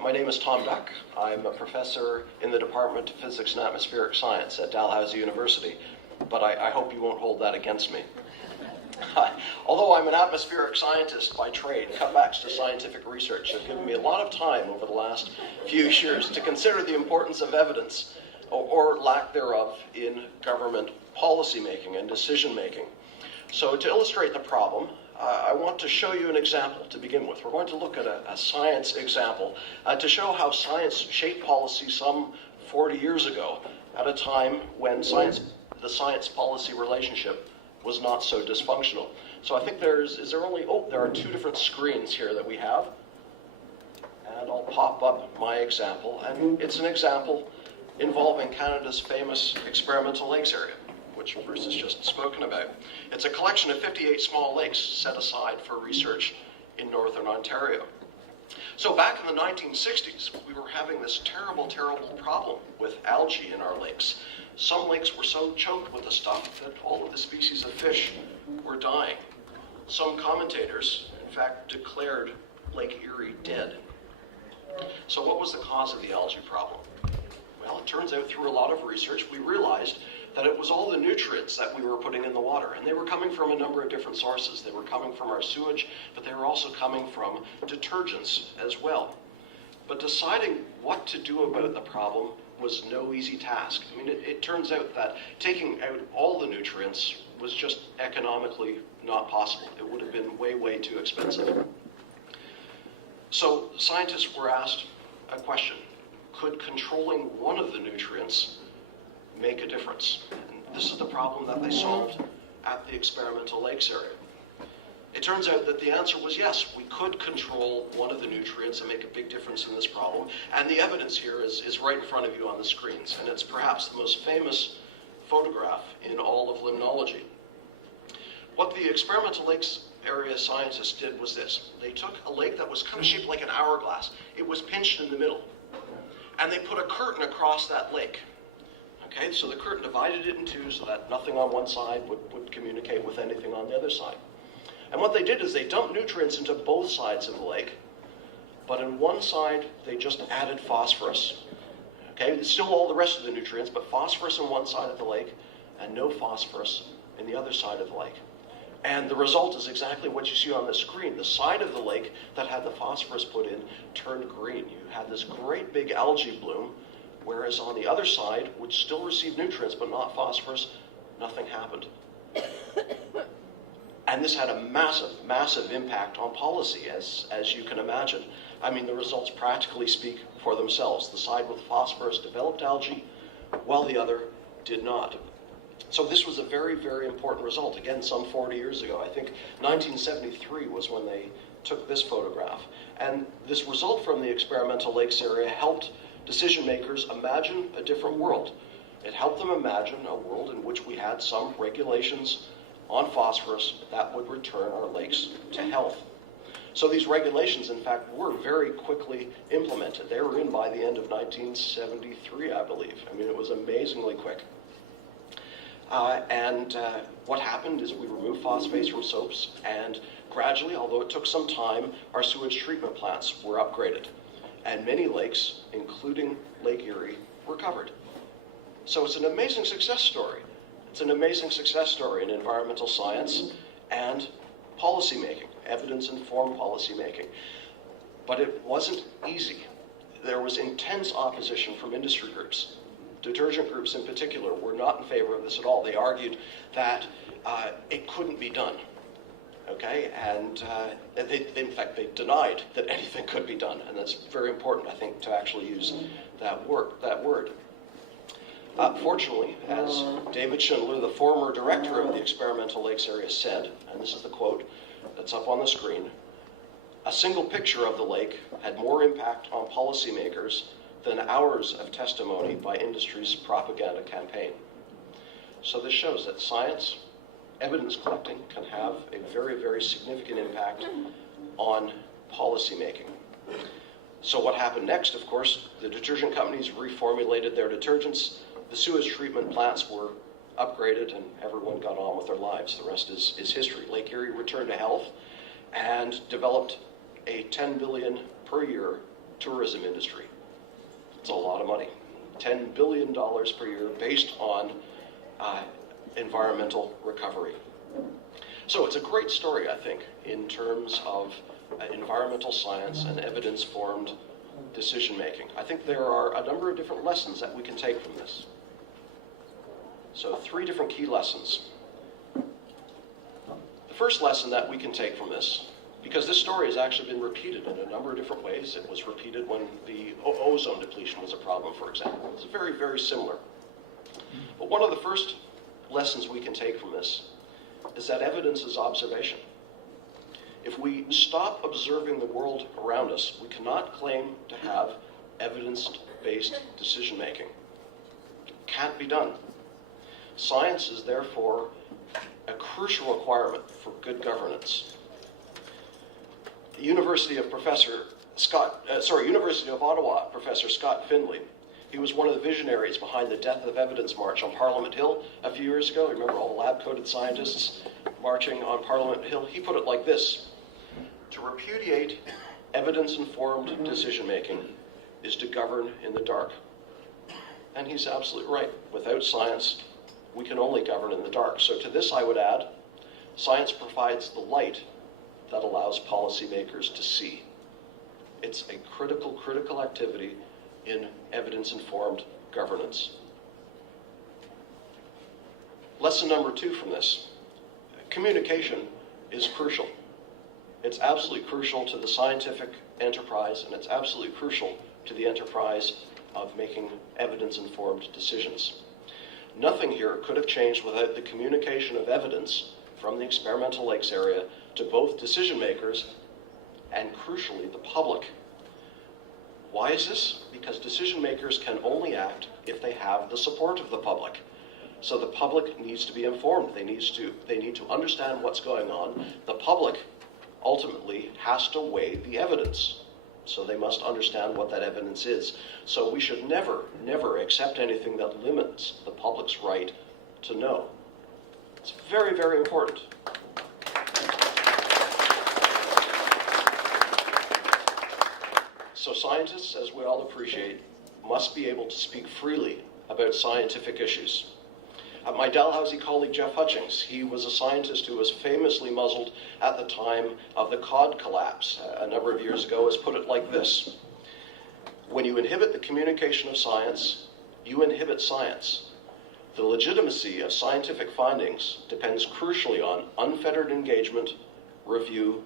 My name is Tom Duck. I'm a professor in the Department of Physics and Atmospheric Science at Dalhousie University, but I hope you won't hold that against me. Although I'm an atmospheric scientist by trade, cutbacks to scientific research have given me a lot of time over the last few years to consider the importance of evidence, or lack thereof, in government policy making and decision making. So to illustrate the problem, I want to show you an example to begin with. We're going to look at a science example to show how science shaped policy some 40 years ago, at a time when the science-policy relationship was not so dysfunctional. So I think there are two different screens here that we have. And I'll pop up my example. And it's an example involving Canada's famous experimental lakes area, which Bruce has just spoken about. It's a collection of 58 small lakes set aside for research in northern Ontario. So back in the 1960s, we were having this terrible, terrible problem with algae in our lakes. Some lakes were so choked with the stuff that all of the species of fish were dying. Some commentators, in fact, declared Lake Erie dead. So what was the cause of the algae problem? Well, it turns out through a lot of research, we realized that it was all the nutrients that we were putting in the water. And they were coming from a number of different sources. They were coming from our sewage, but they were also coming from detergents as well. But deciding what to do about the problem was no easy task. I mean, it turns out that taking out all the nutrients was just economically not possible. It would have been way, way too expensive. So scientists were asked a question: could controlling one of the nutrients make a difference? And this is the problem that they solved at the experimental lakes area. It turns out that the answer was yes, we could control one of the nutrients and make a big difference in this problem. And the evidence here is right in front of you on the screens. And it's perhaps the most famous photograph in all of limnology. What the experimental lakes area scientists did was this. They took a lake that was kind of shaped like an hourglass. It was pinched in the middle. And they put a curtain across that lake. Okay, so the curtain divided it in two so that nothing on one side would communicate with anything on the other side. And what they did is they dumped nutrients into both sides of the lake, but in one side they just added phosphorus. Okay, it's still all the rest of the nutrients, but phosphorus on one side of the lake and no phosphorus in the other side of the lake. And the result is exactly what you see on the screen. The side of the lake that had the phosphorus put in turned green. You had this great big algae bloom, whereas on the other side, which still received nutrients but not phosphorus, nothing happened. And this had a massive, massive impact on policy, as you can imagine. I mean, the results practically speak for themselves. The side with phosphorus developed algae, while the other did not. So this was a very, very important result. Again, some 40 years ago. I think 1973 was when they took this photograph. And this result from the experimental lakes area helped decision makers imagine a different world. It helped them imagine a world in which we had some regulations on phosphorus that would return our lakes to health. So these regulations, in fact, were very quickly implemented. They were in by the end of 1973, I believe. I mean, it was amazingly quick. What happened is we removed phosphates from soaps, and gradually, although it took some time, our sewage treatment plants were upgraded. And many lakes, including Lake Erie, were covered. So it's an amazing success story. It's an amazing success story in environmental science and policymaking, evidence-informed policymaking. But it wasn't easy. There was intense opposition from industry groups. Detergent groups in particular were not in favor of this at all. They argued that it couldn't be done. Okay, and in fact, they denied that anything could be done, and that's very important, I think, to actually use that word. Fortunately, as David Schindler, the former director of the experimental lakes area, said, and this is the quote that's up on the screen, "A single picture of the lake had more impact on policymakers than hours of testimony by industry's propaganda campaign." So this shows that science, evidence collecting, can have a very, very significant impact on policymaking. So what happened next, of course, the detergent companies reformulated their detergents, the sewage treatment plants were upgraded, and everyone got on with their lives. The rest is history. Lake Erie returned to health and developed a $10 billion per year tourism industry. It's a lot of money. $10 billion per year based on environmental recovery. So it's a great story, I think, in terms of environmental science and evidence-formed decision-making. I think there are a number of different lessons that we can take from this. So 3 different key lessons. The first lesson that we can take from this, because this story has actually been repeated in a number of different ways. It was repeated when the ozone depletion was a problem, for example. It's very, very similar. But one of the first lessons we can take from this is that evidence is observation. If we stop observing the world around us, we cannot claim to have evidence-based decision-making. It can't be done. Science is therefore a crucial requirement for good governance. The University of Ottawa Professor Scott Findlay, he was one of the visionaries behind the Death of Evidence March on Parliament Hill a few years ago. Remember all the lab-coated scientists marching on Parliament Hill? He put it like this: to repudiate evidence-informed decision-making is to govern in the dark. And he's absolutely right. Without science, we can only govern in the dark. So to this I would add, science provides the light that allows policymakers to see. It's a critical activity in evidence-informed governance. Lesson number 2 from this: communication is crucial. It's absolutely crucial to the scientific enterprise, and it's absolutely crucial to the enterprise of making evidence-informed decisions. Nothing here could have changed without the communication of evidence from the experimental lakes area to both decision makers and, crucially, the public. Why is this? Because decision makers can only act if they have the support of the public. So the public needs to be informed. They need to understand what's going on. The public ultimately has to weigh the evidence. So they must understand what that evidence is. So we should never accept anything that limits the public's right to know. It's very, very important. So scientists, as we all appreciate, must be able to speak freely about scientific issues. My Dalhousie colleague Jeff Hutchings, he was a scientist who was famously muzzled at the time of the cod collapse a number of years ago, has put it like this: when you inhibit the communication of science, you inhibit science. The legitimacy of scientific findings depends crucially on unfettered engagement, review,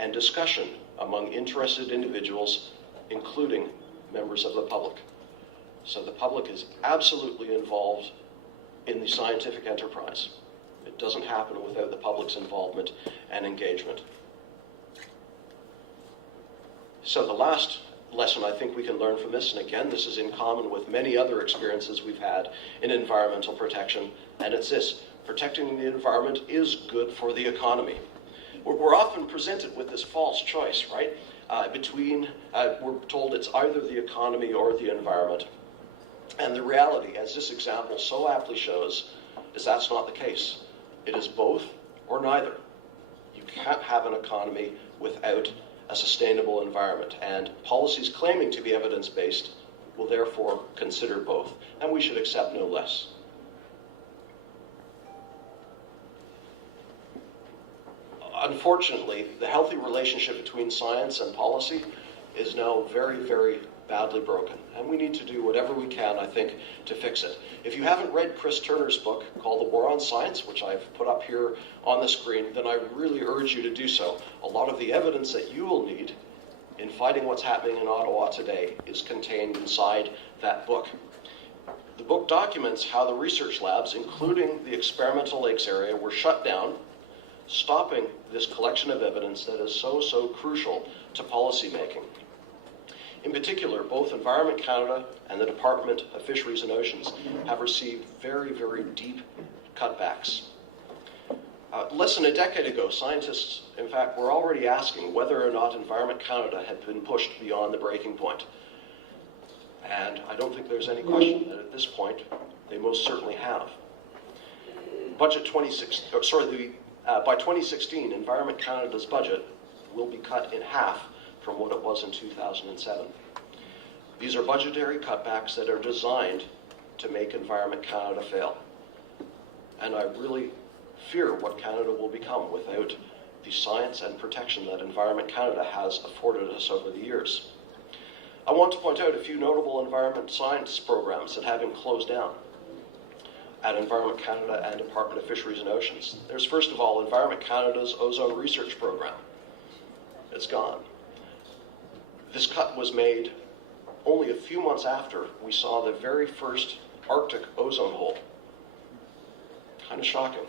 and discussion among interested individuals, including members of the public. So the public is absolutely involved in the scientific enterprise. It doesn't happen without the public's involvement and engagement. So the last lesson I think we can learn from this, and again, this is in common with many other experiences we've had in environmental protection, and it's this: protecting the environment is good for the economy. We're often presented with this false choice, right? We're told it's either the economy or the environment. And the reality, as this example so aptly shows, is that's not the case. It is both or neither. You can't have an economy without a sustainable environment, and policies claiming to be evidence-based will therefore consider both, and we should accept no less. Unfortunately, the healthy relationship between science and policy is now very, very badly broken, and we need to do whatever we can, I think, to fix it. If you haven't read Chris Turner's book called The War on Science, which I've put up here on the screen, then I really urge you to do so. A lot of the evidence that you will need in fighting what's happening in Ottawa today is contained inside that book. The book documents how the research labs, including the experimental lakes area, were shut down, stopping this collection of evidence that is so crucial to policy making. In particular, both Environment Canada and the Department of Fisheries and Oceans have received very, very deep cutbacks. Less than a decade ago, scientists, in fact, were already asking whether or not Environment Canada had been pushed beyond the breaking point. And I don't think there's any question that at this point, they most certainly have. By 2016, Environment Canada's budget will be cut in half from what it was in 2007. These are budgetary cutbacks that are designed to make Environment Canada fail. And I really fear what Canada will become without the science and protection that Environment Canada has afforded us over the years. I want to point out a few notable environment science programs that have been closed down at Environment Canada and Department of Fisheries and Oceans. There's, first of all, Environment Canada's Ozone Research Program. It's gone. This cut was made only a few months after we saw the very first Arctic ozone hole. Kind of shocking.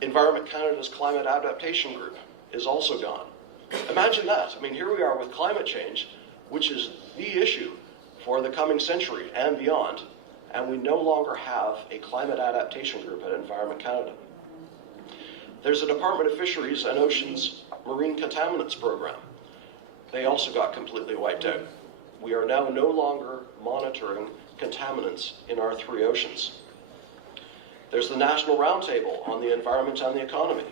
Environment Canada's Climate Adaptation Group is also gone. Imagine that. I mean, here we are with climate change, which is the issue for the coming century and beyond, and we no longer have a climate adaptation group at Environment Canada. There's a Department of Fisheries and Oceans Marine Contaminants Program. They also got completely wiped out. We are now no longer monitoring contaminants in our three oceans. There's the National Roundtable on the Environment and the Economy.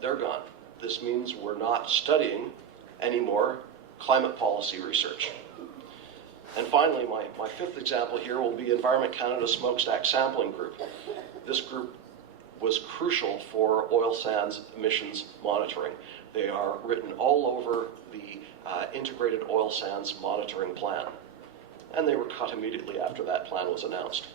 They're gone. This means we're not studying any more climate policy research. And finally, my fifth example here will be Environment Canada Smokestack Sampling Group. This group was crucial for oil sands emissions monitoring. They are written all over the Integrated Oil Sands Monitoring Plan. And they were cut immediately after that plan was announced.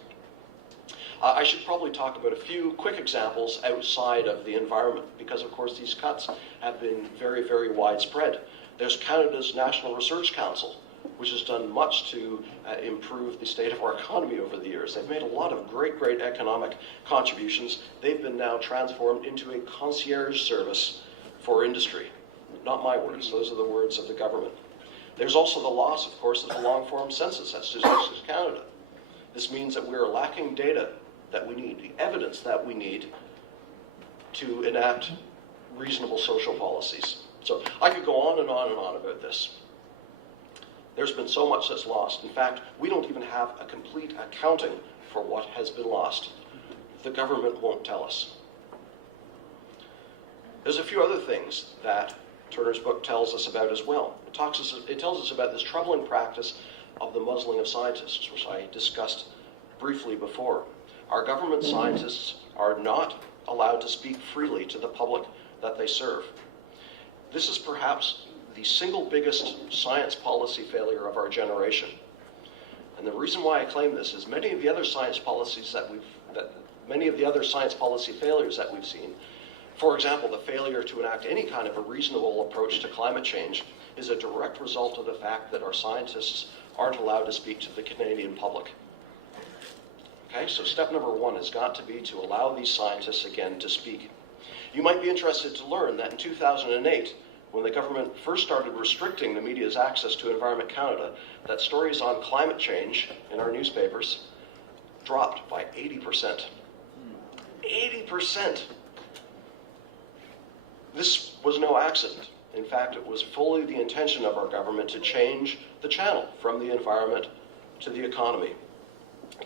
I should probably talk about a few quick examples outside of the environment, because of course these cuts have been very, very widespread. There's Canada's National Research Council, which has done much to improve the state of our economy over the years. They've made a lot of great, great economic contributions. They've been now transformed into a concierge service for industry. Not my words, those are the words of the government. There's also the loss, of course, of the long-form census at Statistics Canada. This means that we are lacking data that we need, the evidence that we need to enact reasonable social policies. So I could go on and on and on about this. There's been so much that's lost. In fact, we don't even have a complete accounting for what has been lost. The government won't tell us. There's a few other things that Turner's book tells us about as well. It tells us about this troubling practice of the muzzling of scientists, which I discussed briefly before. Our government scientists are not allowed to speak freely to the public that they serve. This is perhaps the single biggest science policy failure of our generation. And the reason why I claim this is many of the other science policy failures that we've seen, for example, the failure to enact any kind of a reasonable approach to climate change, is a direct result of the fact that our scientists aren't allowed to speak to the Canadian public. Okay, so step number one has got to be to allow these scientists again to speak. You might be interested to learn that in 2008, when the government first started restricting the media's access to Environment Canada, that stories on climate change in our newspapers dropped by 80%. 80%! This was no accident. In fact, it was fully the intention of our government to change the channel from the environment to the economy.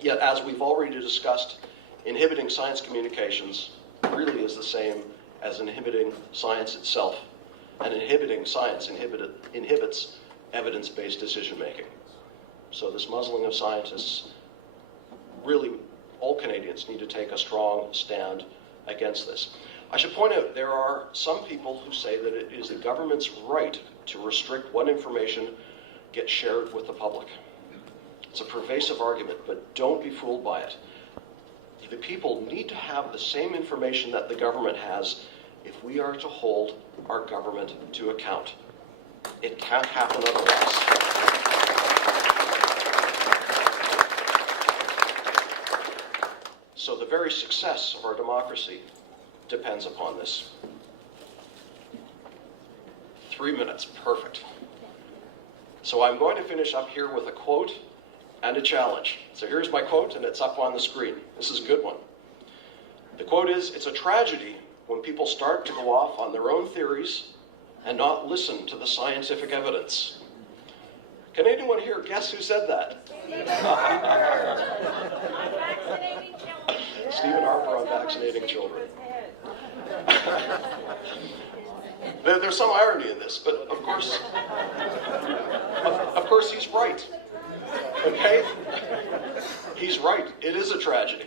Yet, as we've already discussed, inhibiting science communications really is the same as inhibiting science itself. And inhibiting science inhibits evidence-based decision-making. So this muzzling of scientists, really all Canadians need to take a strong stand against this. I should point out there are some people who say that it is the government's right to restrict what information gets shared with the public. It's a pervasive argument, but don't be fooled by it. The people need to have the same information that the government has if we are to hold our government to account. It can't happen otherwise. So the very success of our democracy depends upon this. 3 minutes, perfect. So I'm going to finish up here with a quote and a challenge. So here's my quote, and it's up on the screen. This is a good one. The quote is, "It's a tragedy when people start to go off on their own theories and not listen to the scientific evidence." Can anyone here guess who said that? Stephen Harper on vaccinating children. There's some irony in this, but of he's right. Okay? He's right. It is a tragedy.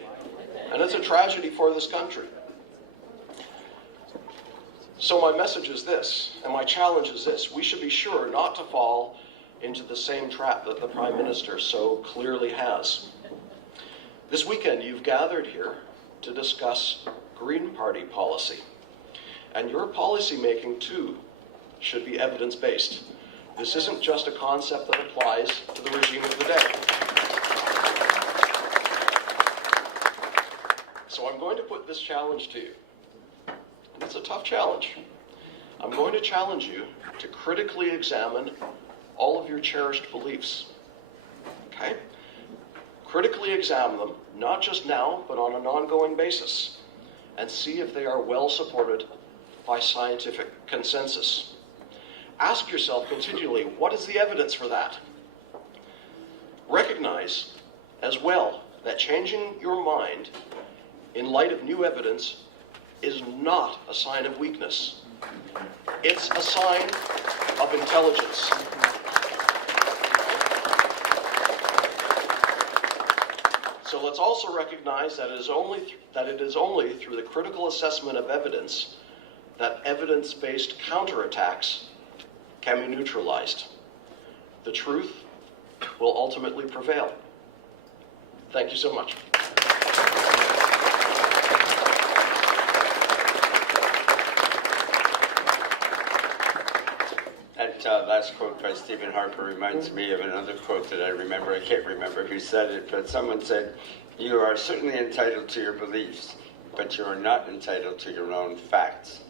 And it's a tragedy for this country. So my message is this, and my challenge is this. We should be sure not to fall into the same trap that the Prime Minister so clearly has. This weekend, you've gathered here to discuss Green Party policy. And your policy making, too, should be evidence-based. This isn't just a concept that applies to the regime of the day. So I'm going to put this challenge to you. It's a tough challenge. I'm going to challenge you to critically examine all of your cherished beliefs. Okay? Critically examine them, not just now, but on an ongoing basis, and see if they are well supported by scientific consensus. Ask yourself continually, what is the evidence for that? Recognize as well that changing your mind in light of new evidence is not a sign of weakness. It's a sign of intelligence. So let's also recognize that it is only through the critical assessment of evidence that evidence-based counterattacks can be neutralized. The truth will ultimately prevail. Thank you so much. That last quote by Stephen Harper reminds me of another quote that I remember. I can't remember who said it, but someone said, "You are certainly entitled to your beliefs, but you are not entitled to your own facts."